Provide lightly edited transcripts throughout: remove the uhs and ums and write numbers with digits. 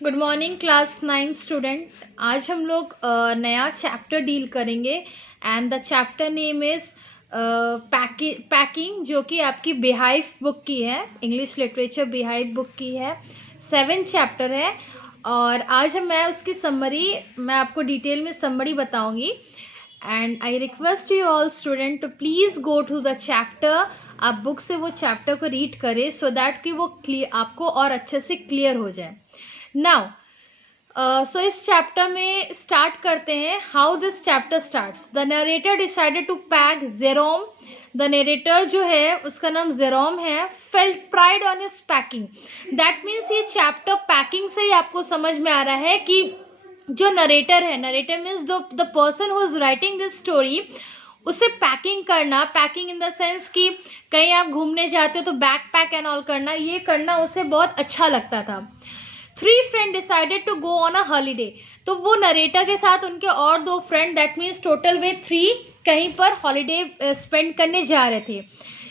Good morning class 9 student. आज हम लोग नया चैप्टर डील करेंगे and the chapter name is packing, जो कि आपकी बिहाइव बुक की है, इंग्लिश लिटरेचर बिहाइव बुक की है। 7 चैप्टर है और आज मैं उसकी समरी, मैं आपको डिटेल में समरी बताऊंगी। And I request you all student to please go to the chapter. आप बुक से वो चैप्टर को रीड करें सो दैट कि वो आपको और अच्छे से क्लियर हो जाए। नाउ सो इस चैप्टर में स्टार्ट करते हैं। How this chapter starts, the narrator decided to pack Jerome. The narrator जो है उसका नाम जेरोम है। Felt pride on his packing. That means ये चैप्टर पैकिंग से ही आपको समझ में आ रहा है कि जो नरेटर है, narrator means the person who is writing this story, उसे पैकिंग करना, पैकिंग इन द सेंस कि कहीं आप घूमने जाते हो तो बैक पैक एंड ऑल करना, ये करना उसे बहुत अच्छा लगता था। 3 friend decided to go on a holiday. तो वो नरेटर के साथ उनके और 2 फ्रेंड, दैट मीन्स टोटल वे 3 कहीं पर हॉलीडे स्पेंड करने जा रहे थे।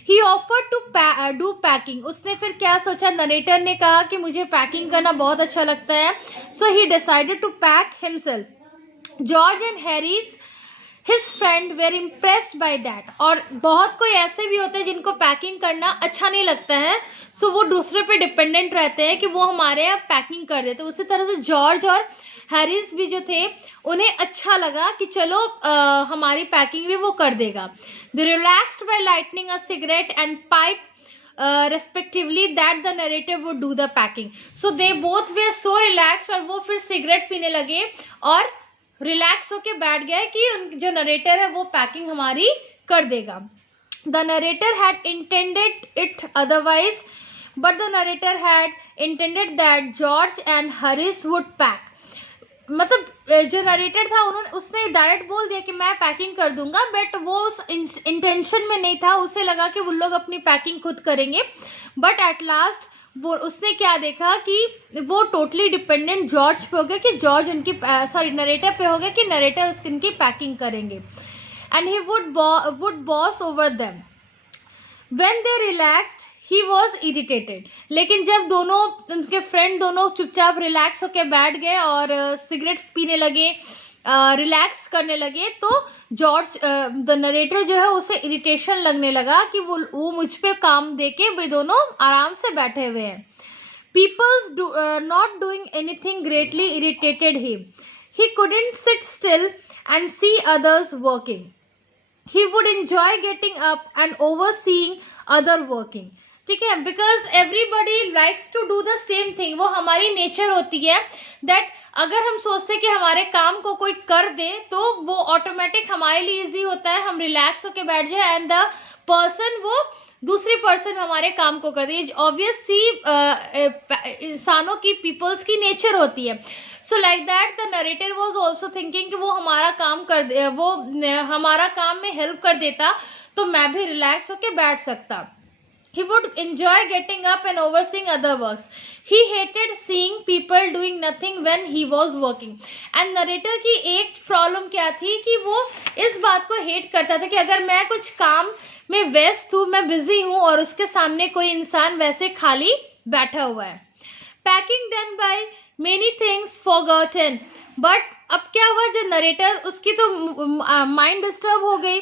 He offered to do packing. उसने फिर क्या सोचा, नरेटर ने कहा कि मुझे पैकिंग करना बहुत अच्छा लगता है। So he decided to pack himself. George and Harris his friend were impressed by that. और बहुत कोई ऐसे भी होते हैं जिनको पैकिंग करना अच्छा नहीं लगता है, सो वो दूसरे पे डिपेंडेंट रहते हैं कि वो हमारे यहाँ पैकिंग कर देते। उसी तरह से जॉर्ज और हैरिस भी जो थे, उन्हें अच्छा लगा कि चलो हमारी पैकिंग भी वो कर देगा। They relaxed by lightning a cigarette and pipe respectively that the narrator would do the packing. So they both were so relaxed और वो फिर सिगरेट पीने लगे और रिलैक्स होके बैठ गए कि जो नरेटर है वो पैकिंग हमारी कर देगा। The narrator had intended it otherwise, but the narrator had intended that George and Harish would pack. मतलब जो नरेटर था उसने डायरेक्ट बोल दिया कि मैं पैकिंग कर दूंगा, बट वो उस इंटेंशन में नहीं था। उसे लगा कि वो लोग अपनी पैकिंग खुद करेंगे, बट एट लास्ट वो उसने क्या देखा कि वो टोटली डिपेंडेंट जॉर्ज पे हो गया कि जॉर्ज उनकी नरेटर पे हो गया कि नरेटर उनकी पैकिंग करेंगे। And he would boss over them. When they relaxed he was irritated. लेकिन जब दोनों उनके फ्रेंड दोनों चुपचाप रिलैक्स होकर बैठ गए और सिगरेट पीने लगे, रिलैक्स करने लगे, तो जॉर्ज द नरेटर जो है उसे इरिटेशन लगने लगा कि वो मुझ पे काम देके वे दोनों आराम से बैठे हुए हैं। Peoples not doing anything greatly irritated him. He couldn't sit still and see others working. He would enjoy getting up and overseeing other working. ठीक है, because everybody likes to do the same thing. वो हमारी nature होती है that अगर हम सोचते हैं कि हमारे काम को कोई कर दे तो वो ऑटोमेटिक हमारे लिए इजी होता है, हम रिलैक्स होके बैठ जाए एंड द पर्सन, वो दूसरी पर्सन हमारे काम को कर दे। ऑब्वियस सी इंसानों की, पीपल्स की नेचर होती है। So like that the narrator was also thinking कि वो हमारा काम कर दे, वो हमारा काम में हेल्प कर देता तो मैं भी रिलैक्स होके बैठ सकता। He would enjoy getting up and overseeing other works. He hated seeing people doing nothing when he was working. And narrator की एक प्रॉब्लम क्या थी कि वो इस बात को हेट करता था कि अगर मैं कुछ काम में व्यस्त हूँ, मैं बिजी हूँ और उसके सामने कोई इंसान वैसे खाली बैठा हुआ है। Packing done by many things forgotten. But अब क्या हुआ, जो नरेटर उसकी तो माइंड डिस्टर्ब हो गई,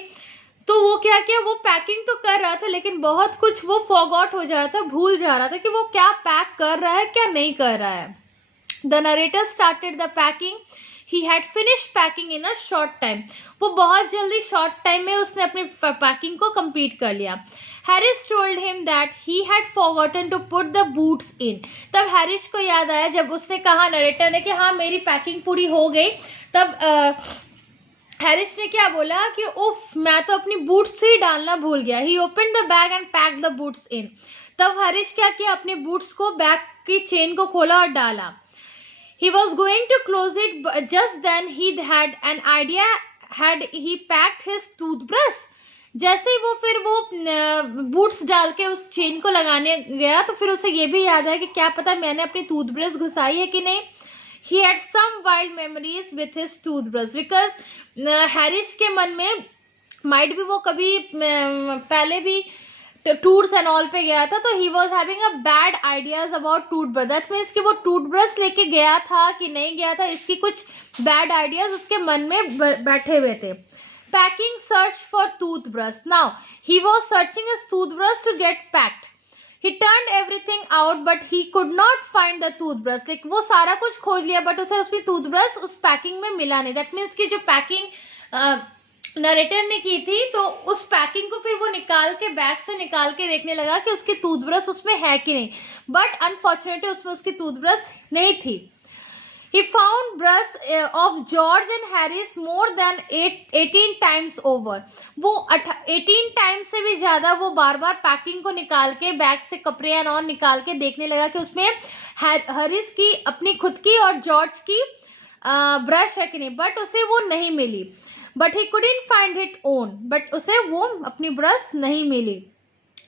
तो वो क्या किया, वो पैकिंग तो कर रहा था लेकिन बहुत कुछ वो फॉरगॉट हो जा रहा था, भूल जा रहा था कि वो क्या पैक कर रहा है क्या नहीं कर रहा है। The narrator started the packing. He had finished packing in a short time. वो बहुत जल्दी शॉर्ट टाइम में उसने अपनी पैकिंग को कंप्लीट कर लिया। Harris told him that he had forgotten to put the boots in. तब हैरिस को याद आया, जब उसने कहा नरेटर ने कि हाँ मेरी पैकिंग पूरी हो गई, तब हैरिस ने क्या बोला कि उफ, मैं तो अपनी बूट्स ही डालना भूल गया। He open the bag and pack the boots in. तब हैरिस क्या किया, अपने बूट्स को बैग की चेन को खोला और डाला। He was going to close it, just then he had an idea, had he packed his toothbrush. जैसे ही वो फिर वो बूट्स डाल के उस चेन को लगाने गया तो फिर उसे ये भी याद आया कि क्या पता मैंने अपनी टूथब्रश घुसाई है कि नहीं। He had some wild memories with his toothbrush because Harris के मन में माइट भी वो कभी पहले भी टूर्स एंड ऑल पे गया था, तो he was having a bad ideas about toothbrush. That means कि वो टूथब्रश लेके गया था कि नहीं गया था, इसकी कुछ बैड आइडियाज उसके मन में बैठे हुए थे। Packing search for toothbrush. Now he was searching his toothbrush to get packed. He turned everything out but he could not find the toothbrush. Like वो सारा कुछ खोज लिया बट उसे उसकी टूथब्रश उस पैकिंग में मिला नहीं। दैट मीन्स कि जो पैकिंग नरेटर ने की थी, तो उस पैकिंग को फिर वो निकाल के बैग से निकाल के देखने लगा कि उसकी टूथब्रश उसमें है कि नहीं, बट अनफॉर्चुनेटली उसमें उसकी टूथब्रश नहीं थी। He found brush of George and Harris more than 18 times over. वो 18 टाइम्स से भी ज्यादा वो बार बार पैकिंग को निकाल के बैग से कपड़े एंड ऑन निकाल के देखने लगा कि उसमें हैरिस की अपनी खुद की और जॉर्ज की ब्रश है कि नहीं, बट उसे वो नहीं मिली। But he couldn't find it own, but उसे वो अपनी ब्रश नहीं मिली।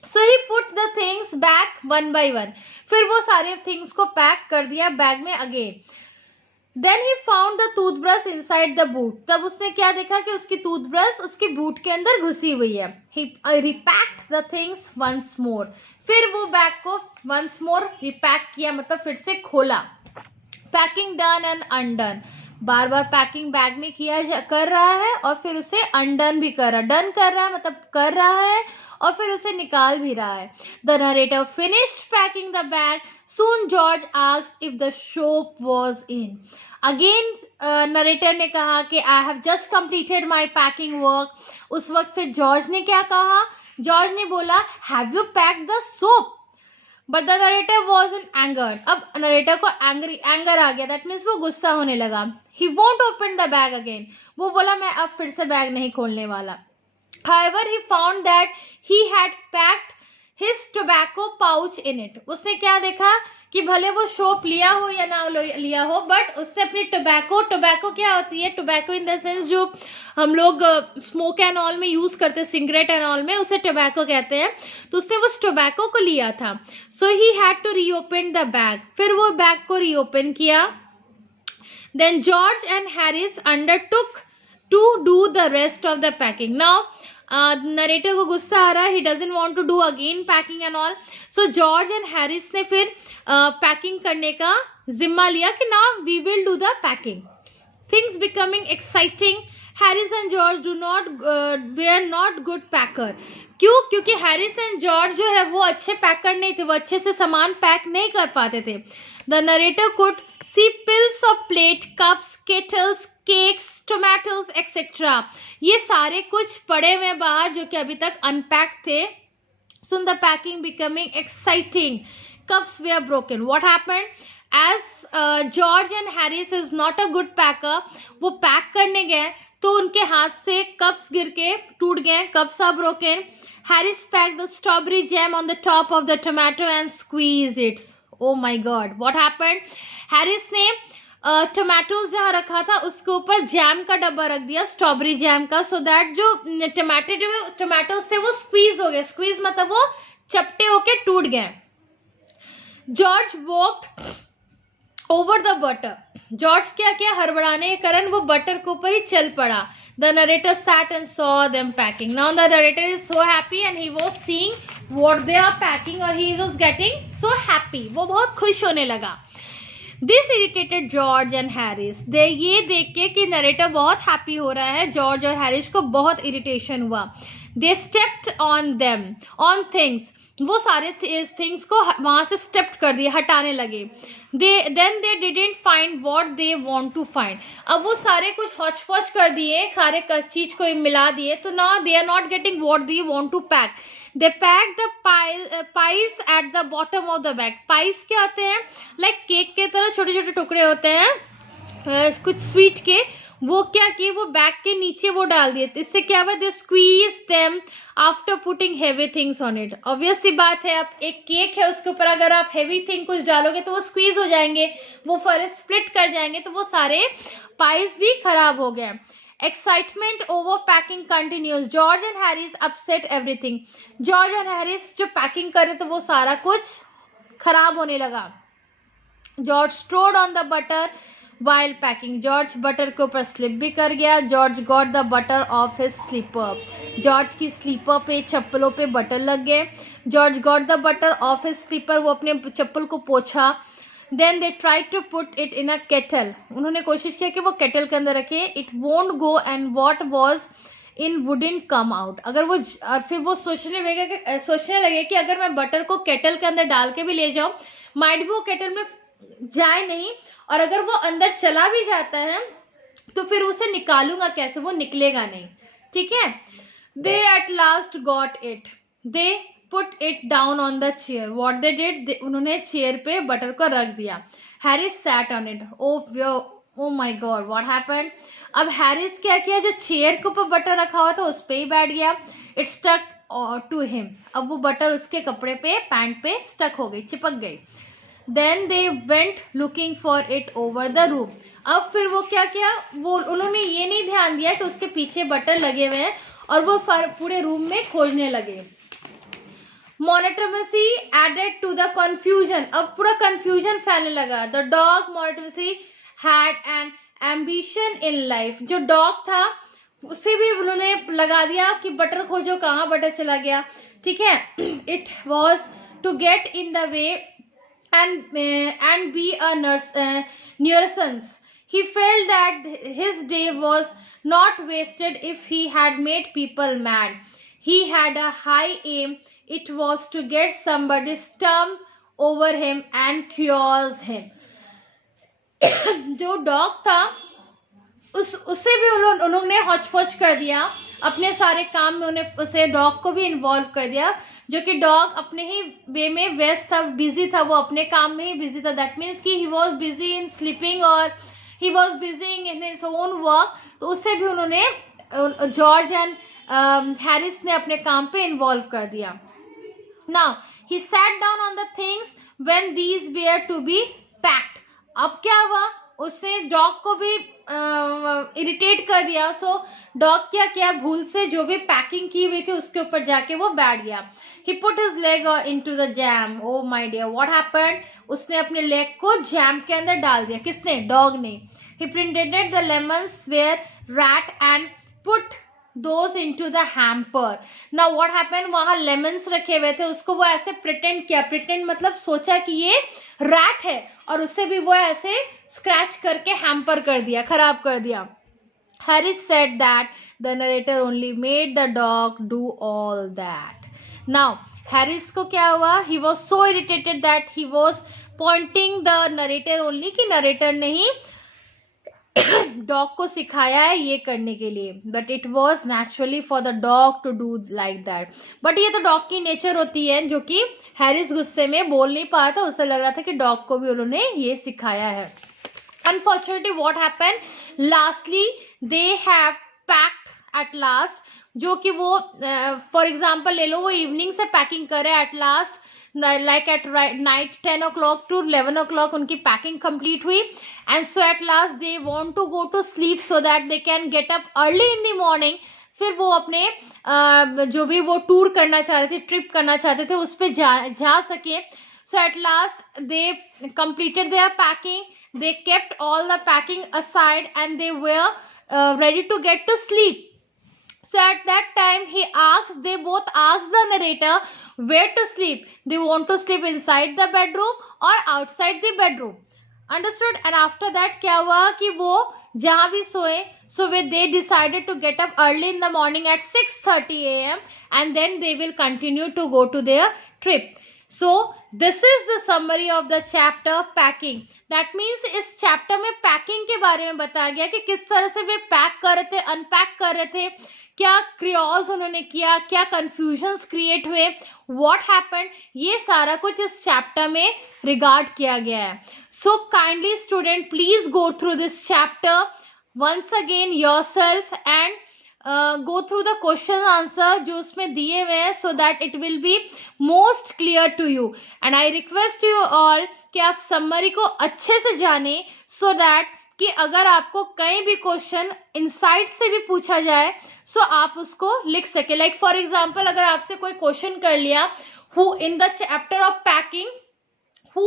So he put the things back one by one. फिर वो सारे थिंग्स को पैक कर दिया बैग में again. Then he found the toothbrush inside the boot. तब उसने क्या देखा कि उसकी टूथब्रश उसके बूट के अंदर घुसी हुई है। He repacked the things once more. फिर वो बैग को once more repack किया, मतलब फिर से खोला। Packing done and undone. Bar bar packing bag में कर रहा है और फिर उसे अनडन भी कर रहा है। डन कर रहा है मतलब कर रहा है और फिर उसे निकाल भी रहा है। The narrator finished packing the bag. Soon George asked if the soap was in. Again narrator ने कहा कि I have just completed my packing work. उस वक्त फिर जॉर्ज ने क्या कहा? जॉर्ज ने बोला Have you packed the soap? But the narrator was in anger. अब नरेटर को एंगर आ गया। दैट मीन्स वो गुस्सा होने लगा। He won't open the bag again. वो बोला मैं अब फिर से बैग नहीं खोलने वाला। However, he found that he had packed his tobacco pouch in it. उसने क्या देखा कि भले वो सोप लिया हो या ना लिया हो, बट उसने अपनी टोबैको क्या होती है? टोबैको इन द सेंस जो हम लोग स्मोक एंड ऑल में यूज करते हैं, सिगरेट एंड ऑल में, उसे टोबैको कहते हैं। तो उसने उस टोबैको को लिया था। So he had to reopen the bag. फिर वो बैग को रीओपन किया। Then George and Harris undertook to do the rest of the packing. Now narrator को गुस्सा आ रहा है। He doesn't want to do again packing and all. So George and Harris ने फिर पैकिंग करने का जिम्मा लिया कि now we will do the packing. Things becoming exciting. Harris and George do not where not good पैकर। क्यों? क्योंकि Harris and George जो है वो अच्छे पैकर नहीं थे, वो अच्छे से सामान पैक नहीं कर पाते थे। The narrator could see pills of plate, cups, kettles, cakes, tomatoes etcetera. ये सारे कुछ पड़े हुए बाहर जो कि अभी तक अनपैक्ड थे। Soon the packing becoming exciting. Cups were broken. What happened? As George and Harris is not a good packer, वो पैक करने गए तो उनके हाथ से कप्स गिर के टूट गए। Cups are broken. Harris packed the strawberry jam on the top of the tomato and squeezed it. Oh my God! What happened? Harris ने टोमेटोज जहाँ रखा था उसके ऊपर जैम का डब्बा रख दिया, स्ट्रॉबेरी जैम का, सो दैट जो टोमेटोज थे वो स्क्वीज हो गए। स्क्वीज मतलब वो चपटे होके टूट गए। George walked over the butter. George क्या किया? हड़बड़ाने के कारण वो बटर के ऊपर ही चल पड़ा। The narrator sat and saw them packing. Now the narrator is so happy and he was seeing what they are packing और he was getting so happy. वो बहुत खुश होने लगा। This irritated George and Harris. ये देख के कि नरेटर बहुत हैप्पी हो रहा है, जॉर्ज और हैरिस को बहुत इरिटेशन हुआ। They stepped on them, on things. वो सारे थिंग्स को वहां से स्टेप कर दिए, हटाने लगे। Then they didn't find what they want to find. अब वो सारे कुछ हौच पौच कर दिए, सारे चीज को मिला दिए, तो now they are not getting what they want to pack. They packed the pies at the bottom of the bag. Pies क्या होते हैं? Like केक के तरह छोटे छोटे टुकड़े होते हैं कुछ स्वीट के। वो क्या किए? वो बैग के नीचे वो डाल दिए। इससे क्या हुआ? They squeezed them after putting heavy things on it. Obvious सी बात है, अब एक केक है उसके ऊपर अगर आप heavy thing कुछ डालोगे तो वो स्क्वीज हो जाएंगे, वो फिर स्प्लिट कर जाएंगे, तो वो सारे पाइस भी खराब हो गए। Excitement over packing continues. George and Harris upset everything. George and Harris जो पैकिंग कर रहे थे वो सारा कुछ खराब होने लगा। George strode on the butter. While packing George butter के ऊपर स्लिप भी कर गया. George got the butter off his slipper. George की स्लीपर पे, चप्पलों पे बटर लग गए. George got the butter off his slipper, वो अपने चप्पल को पोंछा. Then they try to put it in a kettle. उन्होंने कोशिश किया कि वो केटल के अंदर रखे. It won't go and what was in wouldn't come out. अगर वो और फिर वो सोचने लगे कि अगर मैं बटर को केटल के अंदर डाल के भी ले जाऊं, माइट भी वो केटल में जाए नहीं, और अगर वो अंदर चला भी जाता है तो फिर उसे निकालूंगा कैसे, वो निकलेगा नहीं. ठीक है. They at last got it. They put it down on the chair. What they did, उन्होंने चेयर पे बटर को रख दिया. Harris sat on it. Oh my god, what happened. अब हैरिस क्या किया, जो चेयर के ऊपर बटर रखा हुआ था उस पे ही बैठ गया. It stuck to him. अब वो बटर उसके कपड़े पे, पैंट पे स्टक हो गई, चिपक गई. Then they went looking for it over the room. अब फिर वो क्या किया, वो उन्होंने ये नहीं ध्यान दिया कि उसके पीछे बटर लगे हुए हैं, और वो पूरे रूम में खोजने लगे. Montmorency added to the confusion. अब पूरा कंफ्यूजन फैलने लगा. The dog Montmorency had an ambition in life. जो डॉग था उसे भी उन्होंने लगा दिया कि बटर खोजो, कहाँ बटर चला गया. ठीक है. It was to get in the way and be a nuisance. He felt that his day was not wasted if he had made people mad. He had a high aim. It was to get somebody stump over him and cause him. जो dog था उससे भी उन्होंने hotchpotch कर दिया. अपने सारे काम में उन्हें उसे डॉग को भी इन्वॉल्व कर दिया, जो कि डॉग अपने ही वे में व्यस्त था, बिजी था, वो अपने काम में ही बिजी था. दैट मीन्स कि he was busy in sleeping और he was busy in his own work. तो उससे भी उन्होंने, जॉर्ज एंड हैरिस ने अपने काम पे इन्वॉल्व कर दिया. Now he sat down on the things when these were to be packed. अब क्या हुआ, उसने डॉग को भी इरिटेट कर दिया. सो डॉग क्या किया, भूल से जो भी पैकिंग की हुई थी उसके ऊपर जाके वो बैठ गया. He put his leg into the jam. Oh my dear, what happened? उसने अपने लेग को जैम के अंदर डाल दिया. किसने, डॉग ने. He pretended the lemons were rat and put those into the hamper. Now what happened, वहाँ लेमन्स रखे हुए थे, उसको वो ऐसे प्रिटेंड किया. प्रिटेंड मतलब सोचा कि ये रैट है, और उससे भी वो ऐसे स्क्रैच करके हैम्पर कर दिया, खराब कर दिया. Harris said that the narrator only made the dog do all that. Now Harris को क्या हुआ, he was so irritated that he was pointing the narrator only, कि narrator ने ही डॉग को सिखाया है ये करने के लिए. But it was naturally for the dog to do like that. But ये तो डॉग की नेचर होती है, जो कि हैरिस गुस्से में बोल नहीं पाया था. उसे लग रहा था कि डॉग को भी उन्होंने ये सिखाया है. Unfortunately what happened, lastly they have packed at last. जो कि वो फॉर एग्जाम्पल ले लो, वो इवनिंग से पैकिंग करे. At last like at night 10 o'clock to 11 o'clock उनकी पैकिंग कंप्लीट हुई. And so at last they want to go to sleep so that they can get up early in the morning. फिर वो अपने जो भी वो tour करना चाह रहे थे, ट्रिप करना चाहते थे, उस पर जा सके. So at last they completed their packing. They kept all the packing aside and they were ready to get to sleep. So at that time they both asked the narrator where to sleep. They want to sleep inside the bedroom or outside the bedroom. Understood? And after that क्या हुआ कि वो जहाँ भी सोए, so they decided to get up early in the morning at 6:30 a.m. and then they will continue to go to their trip. So this is the summary of the chapter packing. That means इस chapter में packing के बारे में बताया गया कि किस तरह से वे पैक कर रहे थे, अनपैक कर रहे थे, क्या क्रियोज उन्होंने किया, क्या कंफ्यूजन्स क्रिएट हुए, व्हाट हैपेंड, ये सारा कुछ इस चैप्टर में रिगार्ड किया गया है. So kindly student please go through this chapter once again yourself and go through the question answer जो उसमें दिए हुए हैं, so that it will be most clear to you. And I request you all कि आप summary को अच्छे से जाने, सो दैट कि अगर आपको कहीं भी क्वेश्चन इनसाइट से भी पूछा जाए सो आप उसको लिख सके. लाइक फॉर एग्जाम्पल अगर आपसे कोई क्वेश्चन कर लिया, who in the chapter of packing, who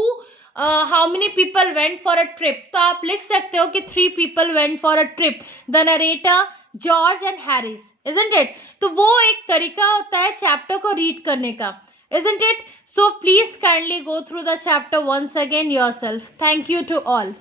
how many people went for a trip, तो आप लिख सकते हो कि 3 people went for a trip, the narrator, George and Harris, isn't it? तो वो एक तरीका होता है चैप्टर को रीड करने का, isn't it? So please kindly go through the chapter once again yourself. Thank you to all.